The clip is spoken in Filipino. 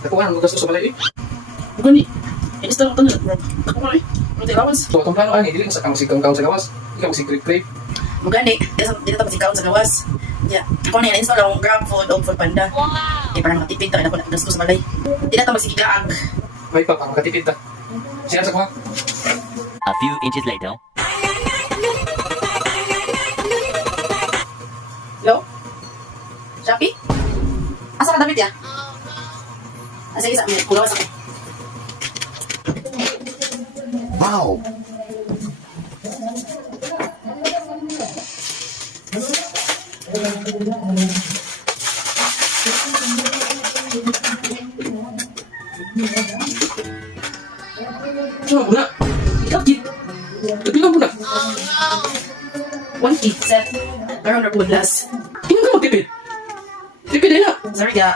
Nakuha ang gastos sa balay eh. Gani. Inis na lang ito na. Ako mo eh. Ano tayo lawas? So, itong plano ani, dili sa kang sigkang sa gawas. Ikaw si Crave. Mugani. Dito tapos ikaw sa gawas. Yeah. Ako na install ang Grab Food o Food Panda. Eh parang makatipid tayo na ako nagasto sa balay. Di na ito magsigigaag. May pa, pang katipid ta. Siya sa kuha. A few inches later. Hello? Shopee? Asa ka damit ya? Asa isa, pulawas ako. Wow. Ano mo na? Ikaw, kid. Nagbilang mo na. 1 kit set. Karoon na po last. Tingnan ka magtipid. Tipid na. Sorry ga.